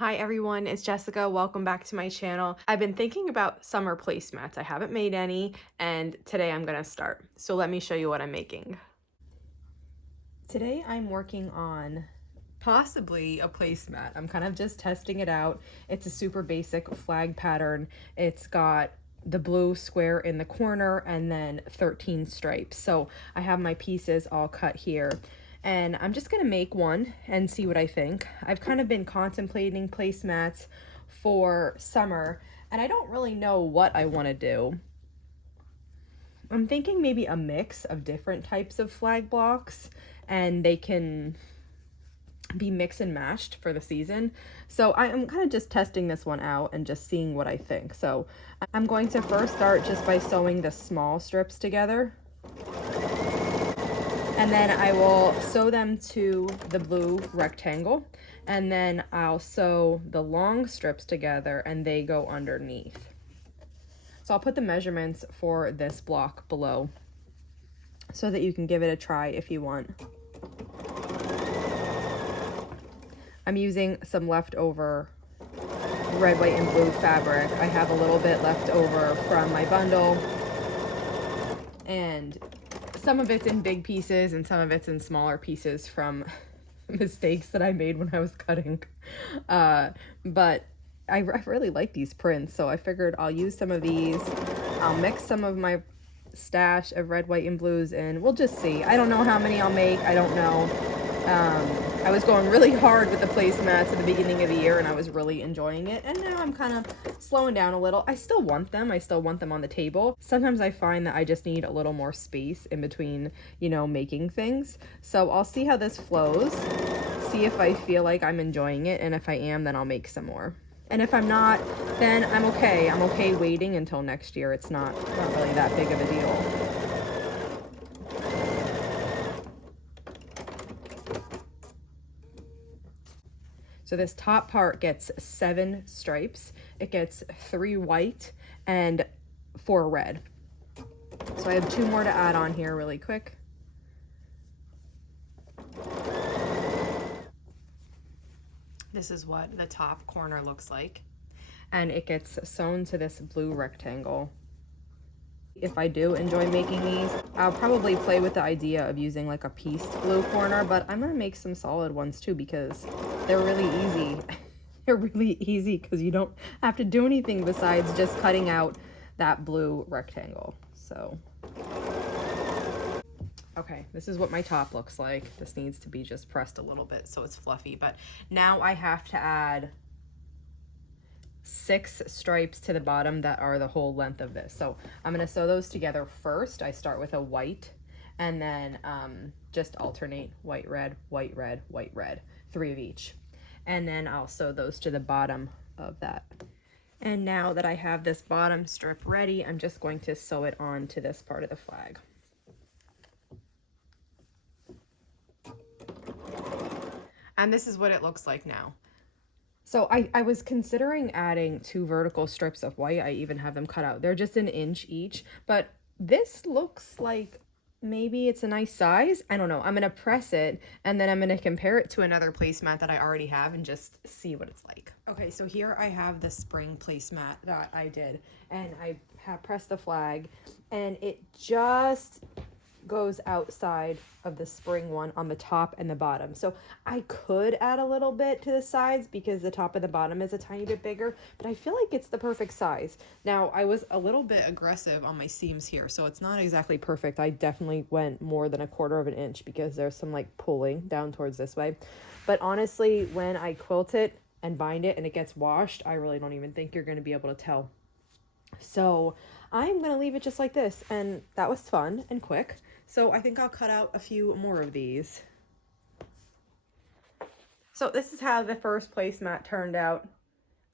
Hi everyone, it's Jessica. Welcome back to my channel. I've been thinking about summer placemats. I haven't made any, and today I'm gonna start. So let me show you what I'm making. Today I'm working on possibly a placemat. I'm kind of just testing it out. It's a super basic flag pattern. It's got the blue square in the corner and then 13 stripes. So I have my pieces all cut here. And I'm just gonna make one and see what I think. I've kind of been contemplating placemats for summer, and I don't really know what I want to do. I'm thinking maybe a mix of different types of flag blocks, and they can be mixed and matched for the season. So I'm kind of just testing this one out and just seeing what I think. So I'm going to first start just by sewing the small strips together. And then I will sew them to the blue rectangle, and then I'll sew the long strips together and they go underneath. So I'll put the measurements for this block below so that you can give it a try if you want. I'm using some leftover red, white, and blue fabric. I have a little bit left over from my bundle, and some of it's in big pieces and some of it's in smaller pieces from mistakes that I made when I was cutting. But I really like these prints, so I figured I'll use some of these. I'll mix some of my stash of red, white, and blues in. We'll just see. I don't know how many I'll make. I don't know. I was going really hard with the placemats at the beginning of the year and I was really enjoying it, and now I'm kind of slowing down a little. I still want them on the table. Sometimes I find that I just need a little more space in between, making things. So I'll see how this flows, see if I feel like I'm enjoying it, and if I am, then I'll make some more. And if I'm not, then I'm okay waiting until next year. It's not really that big of a deal. So this top part gets 7 stripes. It gets 3 white and 4 red. So I have 2 more to add on here really quick. This is what the top corner looks like. And it gets sewn to this blue rectangle. If I do enjoy making these, I'll probably play with the idea of using like a pieced blue corner, but I'm gonna make some solid ones too because they're really easy. They're really easy because you don't have to do anything besides just cutting out that blue rectangle. So, okay, this is what my top looks like. This needs to be just pressed a little bit so it's fluffy, but now I have to add 6 stripes to the bottom that are the whole length of this. So I'm going to sew those together first. I start with a white and then just alternate white, red, white, red, white, red, 3 of each. And then I'll sew those to the bottom of that. And now that I have this bottom strip ready, I'm just going to sew it on to this part of the flag. And this is what it looks like now. So I was considering adding 2 vertical strips of white. I even have them cut out. They're just 1 inch each, but this looks like maybe it's a nice size. I don't know. I'm going to press it and then I'm going to compare it to another placemat that I already have and just see what it's like. Okay, so here I have the spring placemat that I did, and I have pressed the flag and it just goes outside of the spring one on the top and the bottom. So I could add a little bit to the sides because the top and the bottom is a tiny bit bigger, but I feel like it's the perfect size. Now I was a little bit aggressive on my seams here, so it's not exactly perfect. I definitely went more than 1/4 of an inch because there's some like pulling down towards this way. But honestly, when I quilt it and bind it and it gets washed, I really don't even think you're going to be able to tell. So I'm going to leave it just like this, and that was fun and quick. So I think I'll cut out a few more of these. So this is how the first placemat turned out.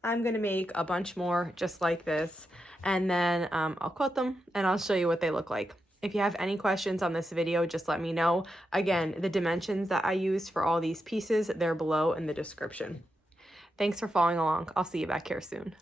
I'm going to make a bunch more just like this, and then I'll quilt them and I'll show you what they look like. If you have any questions on this video, just let me know. Again, the dimensions that I used for all these pieces, they're below in the description. Thanks for following along. I'll see you back here soon.